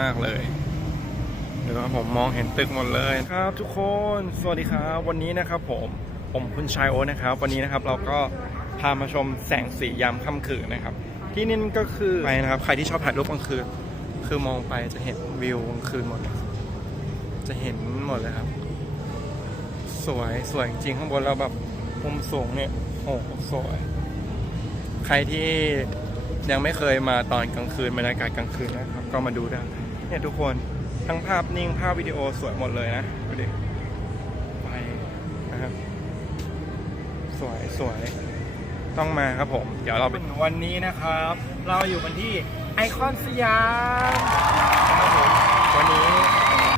มากเลยเดี๋ยวผมมองเห็นตึกหมดเลยครับ ทุกคนสวัสดีครับวันนี้นะครับ ผมผมคุณชายโอ๊ตนะครับ วันนี้นะครับเราก็พามาชมแสงสียามค่ำคืนนะครับ ที่นี่ก็คือไปนะครับ ใครที่ชอบถ่ายรูปกลางคืนคือมองไปจะเห็นวิวกลางคืนหมด จะเห็นหมดเลยครับ สวยสวยจริงข้างบนเราแบบมุมสูงเนี่ยโอ้โหสวย ใครที่ยังไม่เคยมาตอนกลางคืนบรรยากาศกลางคืนนะครับ ก็มาดูได้ เนี่ยทุกคนทั้งภาพนิ่งภาพวิดีโอสวยหมดเลยนะดูดิไปนะครับ สวยสวยต้องมาครับผม เดี๋ยวเราเป็นวันนี้นะครับ เราอยู่กันที่ไอคอนสยามนะครับผมวันนี้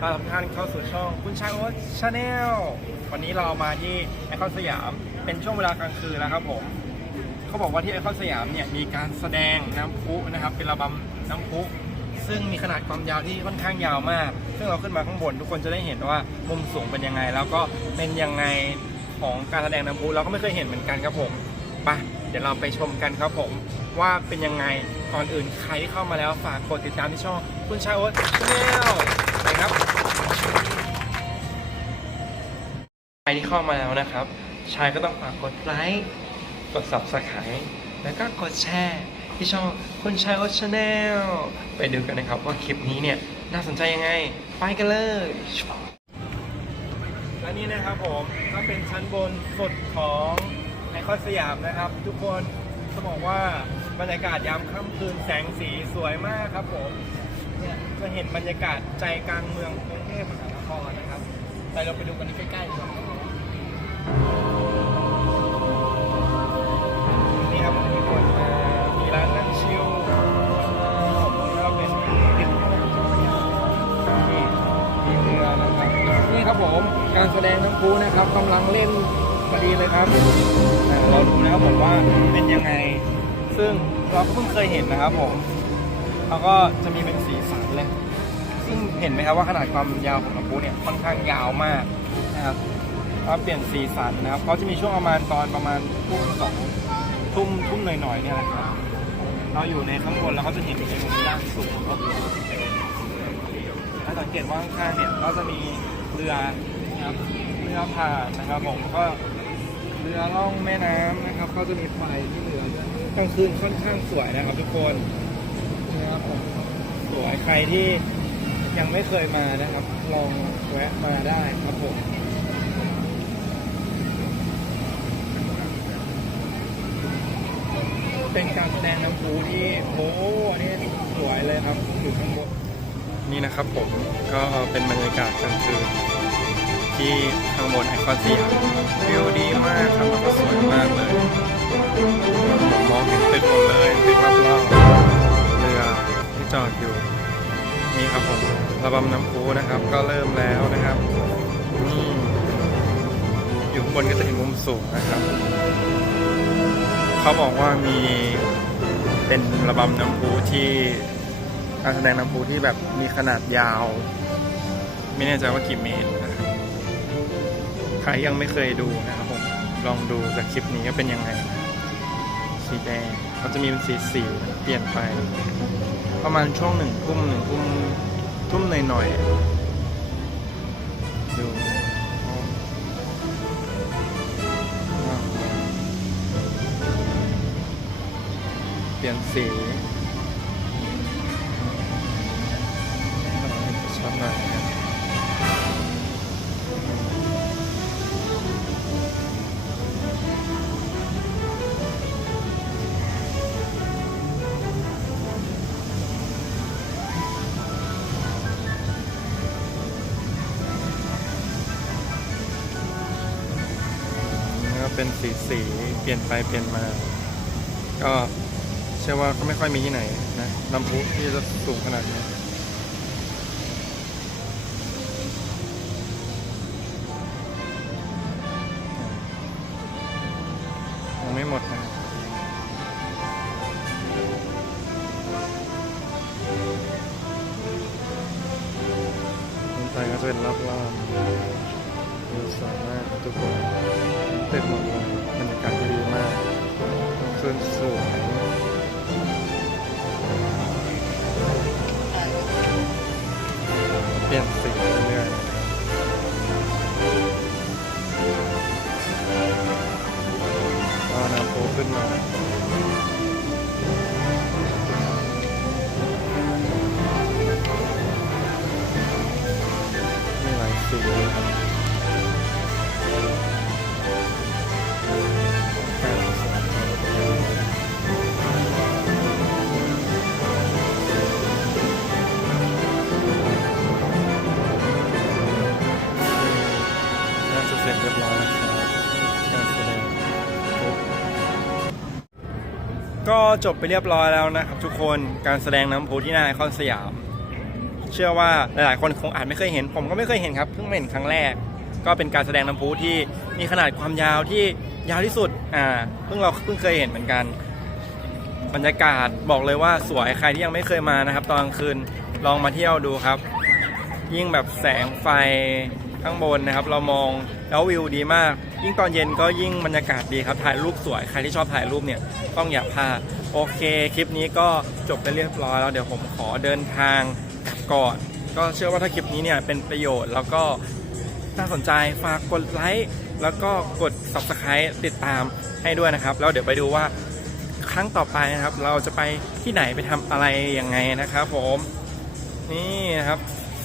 เราทุกท่านเข้าสู่ช่องคุณชายโอ๊ตชาแนลวันนี้เรามาที่ไอคอนสยามเป็นช่วงเวลากลางคืนแล้วครับผมเขาบอกว่าที่ไอคอนสยามเนี่ยมีการแสดงน้ำพุนะครับ เป็นระบำน้ำพุ ซึ่งมีขนาดความยาวที่ค่อนข้างยาวมาก ซึ่งเราขึ้นมาข้างบน ทุกคนจะได้เห็นว่ามุมสูงเป็นยังไง แล้วก็เป็นยังไงของการแสดงน้ำพุเราก็ไม่เคยเห็นเหมือนกันครับผมไปเดี๋ยวเราไปชมกันครับผมว่าเป็นยังไงก่อนอื่นใครที่เข้ามาแล้วฝากกดติดตามที่ช่องคุณชายโอ๊ตแนลไปครับใครที่เข้ามาแล้วนะครับชายก็ต้องฝากกดไลค์กด subscribe แล้วก็กดแชร์ ที่ช่องคุณชายโอชาแนลไปดูกันนะครับว่าคลิปนี้เนี่ยน่าสนใจยังไง ไปกันเลยและนี่นะครับผมก็เป็นชั้นบนสุดของไอคอนสยามนะครับ ทุกคนจะบอกว่าบรรยากาศยามค่ำคืนแสงสีสวยมากครับผมเนี่ยจะเห็นบรรยากาศใจกลางเมืองกรุงเทพมหานครนะครับไปเราไปดูกันใกล้ๆดีกว่า ครับผมการแสดงน้ำพุนะครับกำลังเล่นพอดีเลยครับอ่าเราดูนะครับผมว่าเป็นยังไง ซึ่งเราก็เพิ่งเคยเห็นนะครับผมแล้วก็จะมีเป็นสีสันเลย ซึ่งเห็นไหมครับว่าขนาดความยาวของน้ำพุเนี่ยค่อนข้างยาวมากนะครับก็เปลี่ยนสีสันนะครับเขาจะมีช่วงประมาณตอนประมาณทุ่มสองทุ่มทุ่มหน่อยๆเนี่ยแหละครับเราอยู่ในข้างบนแล้วก็จะเห็นในมุมด้านสูงเนอะถ้าสังเกตว่าข้างๆเนี่ยก็จะมี เรือนะครับเรือผ่านนะครับผมก็เรือล่องแม่น้ำนะครับ ก็จะมีไฟที่เรือกลางคืนค่อนข้างสวยนะครับ ทุกคนนะครับผมสวยใครที่ยังไม่เคยมานะครับ ลองแวะมาได้ครับผมเป็นการแสดงน้ำพุที่โอันนี้สวยเลยครับอยู่ข้างบน นี่นะครับผมก็เป็นบรรยากาศกลางคืนที่ข้างบนไอคอนสยามวิวดีมากครับแล้วก็สวยมากเลยผมมองเห็นตึกหมดเลยตึกรอบๆเรือที่จอดอยู่นี่ครับผมระบำน้ำพุนะครับ ก็เริ่มแล้วนะครับนี่อยู่ข้างบนก็จะเห็นมุมสูงนะครับ เขาบอกว่ามีเป็นระบำน้ำพุที่ การแสดงน้ำพุที่แบบมีขนาดยาว ไม่แน่ใจว่ากี่เมตรนะครับใครยังไม่เคยดูนะครับผมลองดูจากคลิปนี้ก็เป็นยังไงสีแดงเขาจะมีเป็นสีสีเปลี่ยนไป ประมาณช่วงหนึ่งทุ่มหนึ่งทุ่มทุ่มหน่อยๆดูเปลี่ยนสี ช็อตหน่อยนะครับนี่ก็เป็นสีสีเปลี่ยนไปเปลี่ยนมา ก็เชื่อว่าก็ไม่ค่อยมีที่ไหนนะน้ำพุที่จะสูงขนาดนี้ ไม่หมดนะคนไทยก็จะเป็นรอบๆดูสวยมากทุกคนเต็มหมด สีนเสร็จเรียบร้อยแล้วการแสดงก็จบไปเรียบร้อยแล้วนะครับทุกคนการแสดงน้ำพุที่นาไคอนสยาม เชื่อว่าหลายๆ คนคงอาจไม่เคยเห็น ผมก็ไม่เคยเห็นครับเพิ่งเห็นครั้งแรก ก็เป็นการแสดงน้ำพุที่มีขนาดความยาวที่ยาวที่สุดอ่าเพิ่งเราเพิ่งเคยเห็นเหมือนกัน บรรยากาศบอกเลยว่าสวยใครที่ยังไม่เคยมานะครับ ตอนกลางคืนลองมาเที่ยวดูครับ ยิ่งแบบแสงไฟข้างบนนะครับ เรามองแล้ววิวดีมาก ยิ่งตอนเย็นก็ยิ่งบรรยากาศดีครับถ่ายรูปสวยใครที่ชอบถ่ายรูปเนี่ยต้องอย่าพลาดโอเค คลิปนี้ก็จบไปเรียบร้อยแล้วเดี๋ยวผมขอเดินทาง ก่อน ก็เชื่อว่าถ้าคลิปนี้เนี่ยเป็นประโยชน์แล้วก็น่าสนใจฝากกดไลค์แล้วก็กด subscribe ติดตามให้ด้วยนะครับ แล้วเดี๋ยวไปดูว่าครั้งต่อไปนะครับ เราจะไปที่ไหนไปทำอะไรยังไงนะครับผม นี่นะครับ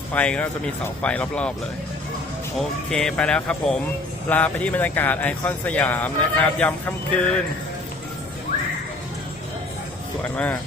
ไฟก็จะมีเสาไฟรอบๆเลย โอเคไปแล้วครับผม ลาไปที่บรรยากาศไอคอนสยามนะครับยามค่ำคืน สวยมาก